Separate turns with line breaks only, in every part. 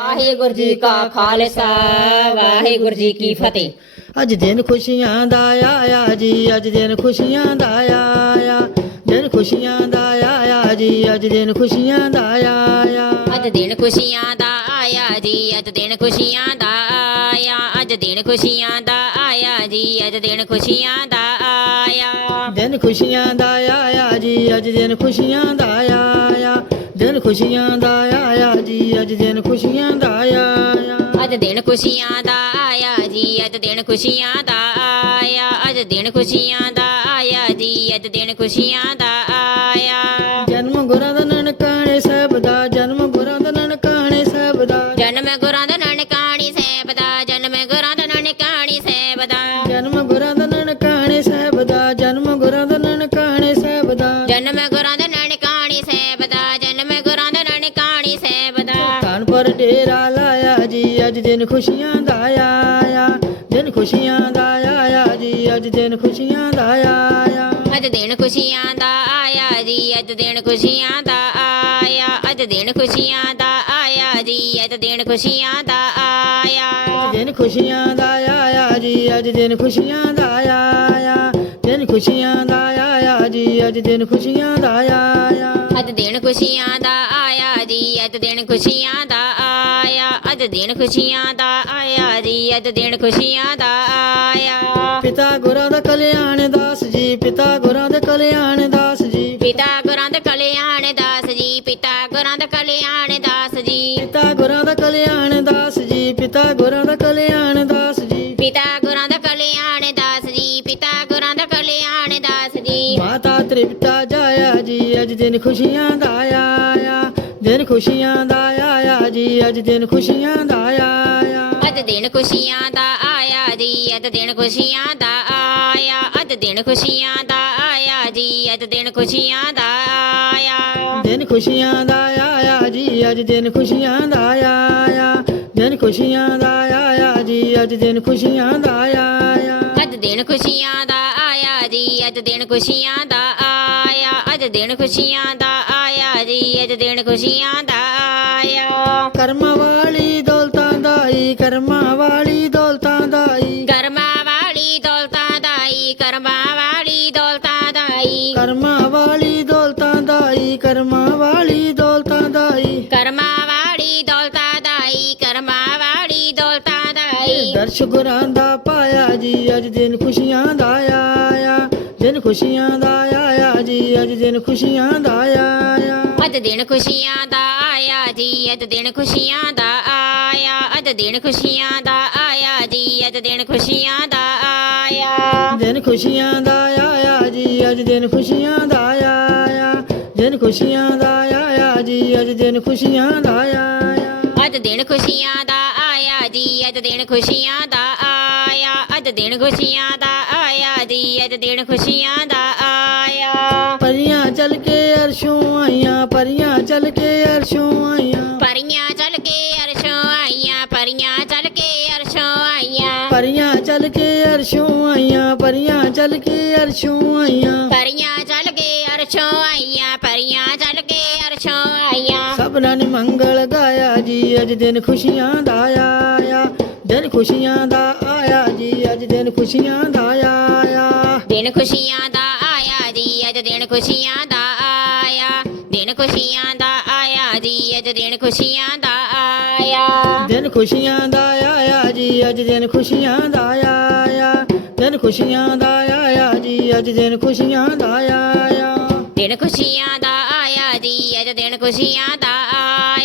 ਵਾਹਿਗੁਰੂ ਜੀ ਕਾ ਖਾਲਸਾ ਵਾਹਿਗੁਰੂ ਜੀ ਕੀ ਫਤਿਹ।
ਅੱਜ ਦਿਨ ਖੁਸ਼ੀਆਂ ਦਾ ਆਇਆ ਜੀ ਅੱਜ ਦਿਨ ਖੁਸ਼ੀਆਂ ਦਾ ਆਇਆ। ਦਿਨ ਖੁਸ਼ੀਆਂ ਦਾ ਆਇਆ ਜੀ ਅੱਜ ਦਿਨ ਖੁਸ਼ੀਆਂ ਦਾ ਆਇਆ।
ਅੱਜ ਦਿਨ ਖੁਸ਼ੀਆਂ ਦਾ ਆਇਆ ਜੀ ਅੱਜ ਦਿਨ ਖੁਸ਼ੀਆਂ ਦਾ ਆਇਆ। ਦਿਨ ਖੁਸ਼ੀਆਂ ਦਾ ਆਇਆ ਜੀ ਅੱਜ ਦਿਨ ਖੁਸ਼ੀਆਂ ਦਾ ਆਇਆ
ਦਿਨ ਖੁਸ਼ੀਆਂ ਦਾ ਆਇਆ ਜੀ ਅੱਜ ਦਿਨ ਖੁਸ਼ੀਆਂ ਦਾ ਆਇਆ ਦਿਨ ਖੁਸ਼ੀਆਂ ਦਾ ਆਇਆ ਜੀ ਅੱਜ ਦਿਨ ਖੁਸ਼ੀਆਂ ਦਾ ਆਇਆ
ਅੱਜ ਦਿਨ ਖੁਸ਼ੀਆਂ ਦਾ ਆਇਆ ਜੀ ਅੱਜ ਦਿਨ ਖੁਸ਼ੀਆਂ ਦਾ ਆਇਆ ਅੱਜ ਦਿਨ ਖੁਸ਼ੀਆਂ ਦਾ ਆਇਆ ਜੀ ਅੱਜ ਦਿਨ ਖੁਸ਼ੀਆਂ ਦਾ ਆਇਆ
ਜਨਮ ਗੁਰਾਂ ਦਾ ਨਨਕਾਣੇ ਸਾਹਿਬ ਦਾ ਜਨਮ ਗੁਰਾਂ ਦਾ ਨਨਕਾਣੇ ਸਾਹਿਬ ਦਾ
ਜਨਮ ਗੁਰਾਂ ਦਾ ਨਨਕਾਣੀ
ਅੱਜ ਦਿਨ ਖੁਸ਼ੀਆਂ ਦਾ ਆਇਆ ਦਿਨ ਖੁਸ਼ੀਆਂ ਦਾ ਆਇਆ ਜੀ ਅੱਜ ਦਿਨ ਖੁਸ਼ੀਆਂ ਦਾ ਆਇਆ
ਅੱਜ ਦਿਨ ਖੁਸ਼ੀਆਂ ਦਾ ਆਇਆ ਜੀ ਅੱਜ ਦਿਨ ਖੁਸ਼ੀਆਂ ਦਾ ਆਇਆ ਅੱਜ ਦਿਨ ਖੁਸ਼ੀਆਂ ਦਾ ਆਇਆ ਜੀ ਅੱਜ ਦਿਨ ਖੁਸ਼ੀਆਂ ਦਾ ਆਇਆ
ਦਿਨ ਖੁਸ਼ੀਆਂ ਦਾ ਆਇਆ ਜੀ ਅੱਜ ਦਿਨ ਖੁਸ਼ੀਆਂ ਦਾ ਆਇਆ ਦਿਨ ਖੁਸ਼ੀਆਂ ਦਾ ਜੀ ਅੱਜ ਦਿਨ ਖੁਸ਼ੀਆਂ ਦਾ ਆਇਆ।
ਅੱਜ ਦਿਨ ਖੁਸ਼ੀਆਂ ਦਾ ਆਇਆ ਜੀ ਅੱਜ ਦਿਨ ਖੁਸ਼ੀਆਂ ਦਾ ਆਇਆ। ਅੱਜ ਦਿਨ ਖੁਸ਼ੀਆਂ ਦਾ ਆਇਆ ਜੀ ਅੱਜ ਦਿਨ ਖੁਸ਼ੀਆਂ ਦਾ ਆਇਆ।
ਪਿਤਾ ਗੁਰਾਂ ਦਾ ਕਲਿਆਣ ਦਾਸ ਜੀ ਪਿਤਾ ਗੁਰਾਂ ਦਾ ਕਲਿਆਣ ਦਾਸ ਜੀ।
ਪਿਤਾ ਗੁਰਾਂ ਦਾ ਕਲਿਆਣ ਦਾਸ ਜੀ ਪਿਤਾ ਗੁਰਾਂ ਦਾ ਕਲਿਆਣ ਦਾਸ ਜੀ।
ਪਿਤਾ ਗੁਰਾਂ ਦਾ ਕਲਿਆਣ ਦਾਸ ਜੀ ਪਿਤਾ ਗੁਰਾਂ ਦਾ ਕਲਿਆਣ ਦਾਸ ਜੀ।
ਪਿਤਾ ਗੁਰਾਂ ਦਾ ਕਲਿਆਣ ਦਾਸ ਜੀ ਪਿਤਾ ਗੁਰਾਂ ਦਾ ਕਲਿਆਣ
ਮਾਤਾ ਤ੍ਰਿਪਤਾ ਜਾਇਆ ਜੀ ਅੱਜ ਦਿਨ ਖੁਸ਼ੀਆਂ ਦਾ ਆਇਆ ਦਿਨ ਖੁਸ਼ੀਆਂ ਦਾ ਆਇਆ ਜੀ ਅੱਜ ਦਿਨ ਖੁਸ਼ੀਆਂ ਦਾ ਆਇਆ
ਅੱਜ ਦਿਨ ਖੁਸ਼ੀਆਂ ਦਾ ਆਇਆ ਜੀ ਅੱਜ ਦਿਨ ਖੁਸ਼ੀਆਂ ਦਾ ਆਇਆ ਅੱਜ ਦਿਨ ਖੁਸ਼ੀਆਂ ਦਾ ਆਇਆ ਜੀ ਅੱਜ ਦਿਨ ਖੁਸ਼ੀਆਂ ਦਾ ਆਇਆ
ਦਿਨ ਖੁਸ਼ੀਆਂ ਦਾ ਆਇਆ ਜੀ ਅੱਜ ਦਿਨ ਖੁਸ਼ੀਆਂ ਦਾ ਆਇਆ ਦਿਨ ਖੁਸ਼ੀਆਂ ਦਾ ਆਇਆ ਜੀ ਅੱਜ ਦਿਨ ਖੁਸ਼ੀਆਂ ਦਾ ਆਇਆ
ਅੱਜ ਦਿਨ ਖੁਸ਼ੀਆਂ ਦਾ ਆਇਆ ਜੀ, ਅੱਜ ਦਿਨ ਖੁਸ਼ੀਆਂ ਦਾ ਆਇਆ, ਅੱਜ ਦਿਨ ਖੁਸ਼ੀਆਂ ਦਾ ਆਇਆ ਜੀ, ਅੱਜ ਦਿਨ ਖੁਸ਼ੀਆਂ ਦਾ ਆਇਆ।
ਕਰਮਾਂ ਵਾਲੀ ਦੌਲਤਾਂ ਦਾ ਦਾਈ
ਕਰਮਾਂ ਵਾਲੀ ਦੌਲਤਾਂ
ਗੁਰਾਂ ਦਾ ਪਾਇਆ ਜੀ ਅੱਜ ਦਿਨ ਖੁਸ਼ੀਆਂ ਦਾ ਆਇਆ ਦਿਨ ਖੁਸ਼ੀਆਂ ਦਾ ਆਇਆ ਜੀ ਅੱਜ ਦਿਨ ਖੁਸ਼ੀਆਂ ਦਾ ਆਇਆ
ਅੱਜ ਦਿਨ ਖੁਸ਼ੀਆਂ ਦਾ ਆਇਆ ਜੀ ਅੱਜ ਦਿਨ ਖੁਸ਼ੀਆਂ ਦਾ ਆਇਆ ਅੱਜ ਦਿਨ ਖੁਸ਼ੀਆਂ ਦਾ ਆਇਆ ਜੀ ਅੱਜ ਦਿਨ ਖੁਸ਼ੀਆਂ ਦਾ ਆਇਆ
ਦਿਨ ਖੁਸ਼ੀਆਂ ਦਾ ਆਇਆ ਜੀ ਅੱਜ ਦਿਨ ਖੁਸ਼ੀਆਂ ਦਾ ਆਇਆ ਦਿਨ ਖੁਸ਼ੀਆਂ ਦਾ ਆਇਆ ਜੀ ਅੱਜ ਦਿਨ ਖੁਸ਼ੀਆਂ ਦਾ ਆਇਆ
ਅੱਜ ਦਿਨ ਖੁਸ਼ੀਆਂ ਦਾ ਆਇਆ ਜੀ ਅੱਜ ਦਿਨ ਖੁਸ਼ੀਆਂ ਦਾ ਆਇਆ। ਅੱਜ ਦਿਨ ਖੁਸ਼ੀਆਂ ਦਾ ਆਇਆ ਜੀ ਅੱਜ ਦਿਨ ਖੁਸ਼ੀਆਂ ਦਾ ਆਇਆ।
ਪਰੀਆਂ ਚੱਲ ਕੇ ਅਰਸ਼ੋਂ ਆਈਆਂ ਪਰੀਆਂ ਚੱਲ ਕੇ ਅਰਸ਼ੋਂ ਆਈਆਂ।
ਪਰੀਆਂ ਚੱਲ ਕੇ ਅਰਸ਼ੋਂ ਆਈਆਂ ਪਰੀਆਂ ਚੱਲ ਕੇ ਅਰਸ਼ੋਂ ਆਈਆਂ।
ਪਰੀਆਂ ਚੱਲ ਕੇ ਅਰਸ਼ੋਂ ਆਈਆਂ ਪਰੀਆਂ ਚੱਲ ਕੇ ਅਰਸ਼ੋਂ ਆਈਆਂ।
ਪਰੀਆਂ ਚੱਲ ਕੇ ਅਰਸ਼ੋਂ ਆਈਆਂ ਪਰੀਆਂ
ਜੀ ਅੱਜ ਦਿਨ ਖੁਸ਼ੀਆਂ ਦਾ ਆਇਆ ਦਿਨ ਖੁਸ਼ੀਆਂ ਦਾ ਆਇਆ ਜੀ ਅੱਜ ਦਿਨ ਖੁਸ਼ੀਆਂ ਦਾ ਆਇਆ
ਦਿਨ ਖੁਸ਼ੀਆਂ ਦਾ ਆਇਆ ਜੀ ਅੱਜ ਦਿਨ ਖੁਸ਼ੀਆਂ ਦਾ ਆਇਆ ਦਿਨ ਖੁਸ਼ੀਆਂ ਦਾ ਆਇਆ ਜੀ ਅੱਜ ਦਿਨ ਖੁਸ਼ੀਆਂ ਦਾ ਆਇਆ
ਦਿਨ ਖੁਸ਼ੀਆਂ ਦਾ ਆਇਆ ਜੀ ਅੱਜ ਦਿਨ ਖੁਸ਼ੀਆਂ ਦਾ ਆਇਆ ਦਿਨ ਖੁਸ਼ੀਆਂ ਦਾ ਆਇਆ ਜੀ ਅੱਜ ਦਿਨ ਖੁਸ਼ੀਆਂ ਦਾ ਆਇਆ
ਦਿਨ ਖੁਸ਼ੀਆਂ ਦਾ ਆਇਆ ਜੀ ਅੱਜ ਦਿਨ ਖੁਸ਼ੀਆਂ ਦਾ ਆਇਆ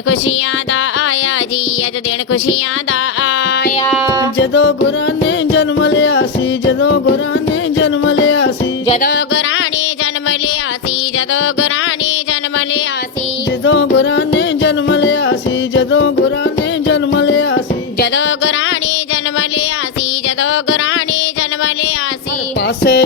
ਦਿਨ ਖੁਸ਼ੀਆਂ ਦਾ ਆਇਆ ਜੀ ਅੱਜ ਦਿਨ ਖੁਸ਼ੀਆਂ ਦਾ ਆਇਆ।
ਜਦੋਂ ਗੁਰਾਂ ਨੇ ਜਨਮ ਲਿਆ ਸੀ ਜਦੋਂ ਗੁਰਾਂ ਨੇ ਜਨਮ ਲਿਆ ਸੀ।
ਜਦੋਂ ਗੁਰਾਂ ਨੇ ਜਨਮ ਲਿਆ ਸੀ ਜਦੋਂ ਗੁਰਾਂ ਨੇ ਜਨਮ ਲਿਆ ਸੀ।
ਜਦੋਂ ਗੁਰਾਂ ਨੇ ਜਨਮ ਲਿਆ ਸੀ ਜਦੋਂ ਗੁਰਾਂ ਨੇ ਜਨਮ ਲਿਆ ਸੀ।
ਜਦੋਂ ਗੁਰਾਂ ਨੇ ਜਨਮ ਲਿਆ ਸੀ ਜਦੋਂ ਗੁਰਾਂ ਨੇ ਜਨਮ ਲਿਆ ਸੀ।
ਪਾਸੇ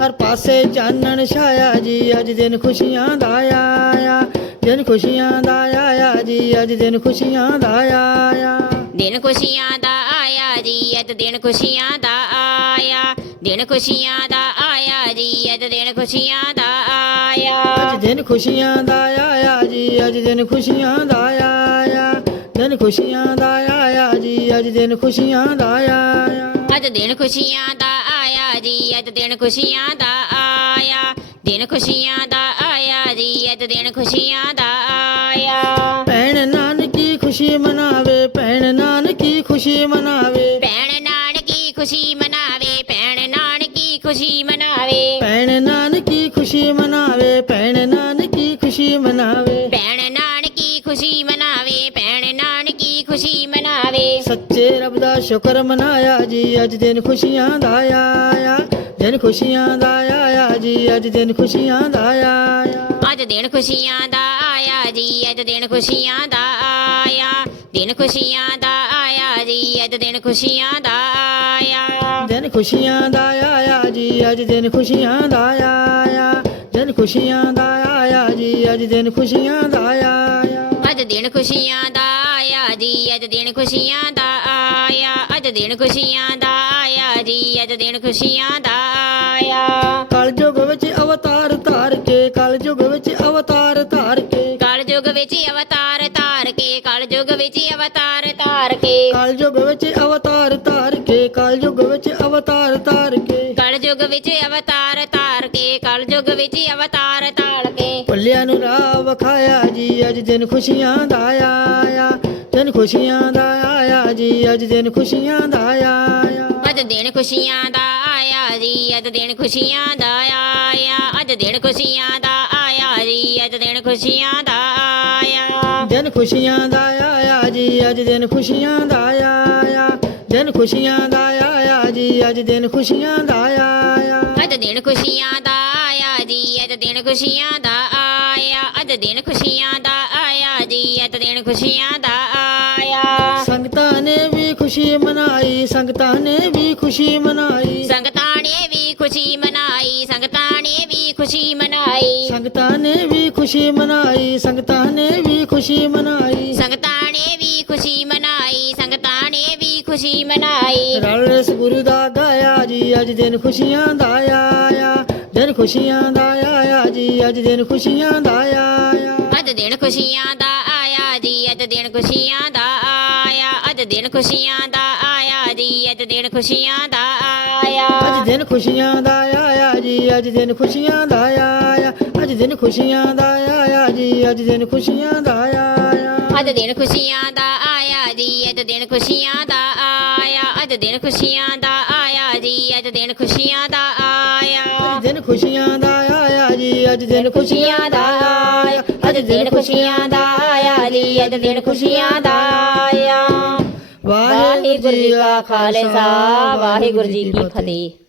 ਹਰ ਪਾਸੇ ਚਾਨਣ ਛਾਇਆ ਜੀ ਅੱਜ ਦਿਨ ਖੁਸ਼ੀਆਂ ਦਾ ਆਇਆ ਦਿਨ ਖੁਸ਼ੀਆਂ ਦਾ ਆਇਆ ਜੀ ਅੱਜ ਦਿਨ ਖੁਸ਼ੀਆਂ ਦਾ ਆਇਆ
ਦਿਨ ਖੁਸ਼ੀਆਂ ਦਾ ਆਇਆ ਜੀ ਅੱਜ ਦਿਨ ਖੁਸ਼ੀਆਂ ਦਾ ਆਇਆ ਦਿਨ ਖੁਸ਼ੀਆਂ ਦਾ ਆਇਆ ਜੀ ਅੱਜ ਦਿਨ ਖੁਸ਼ੀਆਂ ਦਾ ਆਇਆ
ਅੱਜ ਦਿਨ ਖੁਸ਼ੀਆਂ ਦਾ ਆਇਆ ਜੀ ਅੱਜ ਦਿਨ ਖੁਸ਼ੀਆਂ ਦਾ ਆਇਆ ਦਿਨ ਖੁਸ਼ੀਆਂ ਦਾ ਆਇਆ ਜੀ ਅੱਜ ਦਿਨ ਖੁਸ਼ੀਆਂ ਦਾ ਆਇਆ
ਅੱਜ ਦਿਨ ਖੁਸ਼ੀਆਂ ਦਾ ਜੀ ਅੱਜ ਦਿਨ ਖੁਸ਼ੀਆਂ ਦਾ ਆਇਆ। ਦਿਨ ਖੁਸ਼ੀਆਂ ਦਾ ਆਇਆ ਜੀ ਅੱਜ ਦਿਨ ਖੁਸ਼ੀਆਂ ਦਾ ਆਇਆ।
ਭੈਣ ਨਾਨਕੀ ਖੁਸ਼ੀ ਮਨਾਵੇ ਭੈਣ ਨਾਨਕੀ ਖੁਸ਼ੀ ਮਨਾਵੇ।
ਭੈਣ ਨਾਨਕੀ ਖੁਸ਼ੀ ਮਨਾਵੇ ਭੈਣ ਨਾਨਕੀ ਖੁਸ਼ੀ ਮਨਾਵੇ।
ਭੈਣ ਨਾਨਕੀ ਖੁਸ਼ੀ ਮਨਾਵੇ ਭੈਣ ਨਾਨਕੀ ਖੁਸ਼ੀ ਮਨਾਵੇ। ਸੱਚੇ ਰੱਬ ਦਾ ਸ਼ੁਕਰ ਮਨਾਇਆ ਜੀ ਅੱਜ ਦਿਨ ਖੁਸ਼ੀਆਂ ਦਾ ਆਇਆ ਦਿਨ ਖੁਸ਼ੀਆਂ ਦਾ ਆਇਆ ਜੀ ਅੱਜ ਦਿਨ ਖੁਸ਼ੀਆਂ ਦਾ ਆਇਆ
ਅੱਜ ਦਿਨ ਖੁਸ਼ੀਆਂ ਦਾ ਆਇਆ ਜੀ ਅੱਜ ਦਿਨ ਖੁਸ਼ੀਆਂ ਦਾ ਆਇਆ ਦਿਨ ਖੁਸ਼ੀਆਂ ਦਾ ਆਇਆ ਜੀ ਅੱਜ ਦਿਨ ਖੁਸ਼ੀਆਂ ਦਾ ਆਇਆ
ਦਿਨ ਖੁਸ਼ੀਆਂ ਦਾ ਆਇਆ ਜੀ ਅੱਜ ਦਿਨ ਖੁਸ਼ੀਆਂ ਦਾ ਆਇਆ ਦਿਨ ਖੁਸ਼ੀਆਂ ਦਾ ਆਇਆ ਜੀ ਅੱਜ ਦਿਨ ਖੁਸ਼ੀਆਂ ਦਾ ਆਇਆ
ਦਿਨ ਖੁਸ਼ੀਆਂ ਦਾ ਆਇਆ ਜੀ ਅੱਜ ਦਿਨ ਖੁਸ਼ੀਆਂ ਦਾ ਆਇਆ। ਅੱਜ ਦਿਨ ਖੁਸ਼ੀਆਂ ਦਾ ਆਇਆ ਜੀ ਅੱਜ ਦਿਨ ਖੁਸ਼ੀਆਂ ਦਾ ਆਇਆ।
ਕਲਯੁਗ ਵਿੱਚ ਅਵਤਾਰ ਧਾਰ ਕੇ ਕਲਯੁਗ ਵਿੱਚ ਅਵਤਾਰ ਧਾਰ ਕੇ।
ਕਲਯੁਗ ਵਿੱਚ ਅਵਤਾਰ ਧਾਰ ਕੇ ਕਲਯੁਗ ਵਿੱਚ ਅਵਤਾਰ ਧਾਰ ਕੇ।
ਕਲਯੁਗ ਵਿੱਚ ਅਵਤਾਰ ਧਾਰ ਕੇ ਕਲਯੁਗ ਵਿੱਚ ਅਵਤਾਰ ਧਾਰ ਕੇ।
ਕਲਯੁਗ ਵਿੱਚ ਅਵਤਾਰ ਧਾਰ ਕੇ ਕਲਯੁਗ ਵਿੱਚ ਅਵਤਾਰ
ਭੁੱਲਿਆਂ ਨੂੰ ਰਾਹ ਵਿਖਾਇਆ ਜੀ ਅੱਜ ਦਿਨ ਖੁਸ਼ੀਆਂ ਦਾ ਆਇਆ ਦਿਨ ਖੁਸ਼ੀਆਂ ਦਾ ਆਇਆ ਜੀ ਅੱਜ ਦਿਨ ਖੁਸ਼ੀਆਂ ਦਾ ਆਇਆ
ਅੱਜ ਦਿਨ ਖੁਸ਼ੀਆਂ ਦਾ ਆਇਆ ਜੀ ਅੱਜ ਦਿਨ ਖੁਸ਼ੀਆਂ ਦਾ ਆਇਆ ਅੱਜ ਦਿਨ ਖੁਸ਼ੀਆਂ ਦਾ ਆਇਆ ਜੀ ਅੱਜ ਦਿਨ ਖੁਸ਼ੀਆਂ ਦਾ ਆਇਆ
ਦਿਨ ਖੁਸ਼ੀਆਂ ਦਾ ਆਇਆ ਜੀ ਅੱਜ ਦਿਨ ਖੁਸ਼ੀਆਂ ਦਾ ਆਇਆ ਦਿਨ ਖੁਸ਼ੀਆਂ ਦਾ ਆਇਆ ਜੀ ਅੱਜ ਦਿਨ ਖੁਸ਼ੀਆਂ ਦਾ ਆਇਆ
ਅੱਜ ਦਿਨ ਖੁਸ਼ੀਆਂ ਦਾ ਆਇਆ ਜੀ ਅੱਜ ਦਿਨ ਖੁਸ਼ੀਆਂ ਦਾ ਦਿਨ ਖੁਸ਼ੀਆਂ ਦਾ ਆਇਆ ਜੀ ਅੱਜ ਦਿਨ ਖੁਸ਼ੀਆਂ ਦਾ ਆਇਆ।
ਸੰਗਤਾਂ ਨੇ ਵੀ ਖੁਸ਼ੀ ਮਨਾਈ ਸੰਗਤਾਂ ਨੇ ਵੀ ਖੁਸ਼ੀ ਮਨਾਈ।
ਸੰਗਤਾਂ ਨੇ ਵੀ ਖੁਸ਼ੀ ਮਨਾਈ ਸੰਗਤਾਂ ਨੇ ਵੀ ਖੁਸ਼ੀ ਮਨਾਈ।
ਸੰਗਤਾਂ ਨੇ ਵੀ ਖੁਸ਼ੀ ਮਨਾਈ ਸੰਗਤਾਂ ਨੇ ਵੀ ਖੁਸ਼ੀ ਮਨਾਈ।
ਸੰਗਤਾਂ ਨੇ ਵੀ ਖੁਸ਼ੀ ਮਨਾਈ ਸੰਗਤਾਂ ਨੇ ਵੀ ਖੁਸ਼ੀ ਮਨਾਈ।
ਰਲ ਰਸ ਗੁਰੂ ਦਾ ਗਾਇਆ ਜੀ ਅੱਜ ਦਿਨ ਖੁਸ਼ੀਆਂ ਦਾ ਆਇਆ। ਦਿਨ ਖੁਸ਼ੀਆਂ ਦਾ ਆਇਆ ਜੀ ਅੱਜ ਦਿਨ ਖੁਸ਼ੀਆਂ ਦਾ ਆਇਆ
ਅੱਜ ਦਿਨ ਖੁਸ਼ੀਆਂ ਦਾ ਆਇਆ ਜੀ ਅੱਜ ਦਿਨ ਖੁਸ਼ੀਆਂ ਦਾ ਆਇਆ ਅੱਜ ਦਿਨ ਖੁਸ਼ੀਆਂ ਦਾ ਆਇਆ ਜੀ ਅੱਜ ਦਿਨ ਖੁਸ਼ੀਆਂ ਦਾ ਆਇਆ
ਅੱਜ ਦਿਨ ਖੁਸ਼ੀਆਂ ਦਾ ਆਇਆ ਜੀ ਅੱਜ ਦਿਨ ਖੁਸ਼ੀਆਂ ਦਾ ਆਇਆ ਅੱਜ ਦਿਨ ਖੁਸ਼ੀਆਂ ਦਾ ਆਇਆ ਜੀ ਅੱਜ ਦਿਨ ਖੁਸ਼ੀਆਂ ਦਾ ਆਇਆ
ਅੱਜ ਦਿਨ ਖੁਸ਼ੀਆਂ ਦਾ ਆਇਆ ਜੀ ਅੱਜ ਦਿਨ ਖੁਸ਼ੀਆਂ ਦਾ ਆਇਆ ਅੱਜ ਦਿਨ ਖੁਸ਼ੀਆਂ ਦਾ ਆਇਆ ਜੀ ਅੱਜ ਦਿਨ ਖੁਸ਼ੀਆਂ ਦਾ
ਖੁਸ਼ੀਆਂ ਦਾ ਆਇਆ ਜੀ ਅੱਜ ਦਿਨ ਖੁਸ਼ੀਆਂ ਦਾ ਆਇਆ।
ਅੱਜ ਦਿਨ ਖੁਸ਼ੀਆਂ ਦਾ ਆਇਆ ਜੀ ਅੱਜ ਦਿਨ ਖੁਸ਼ੀਆਂ ਦਾ ਆਇਆ। ਵਾਹਿਗੁਰੂ ਜੀ ਕਾ ਖਾਲਸਾ ਵਾਹਿਗੁਰੂ ਜੀ ਕੀ ਫਤਿਹ।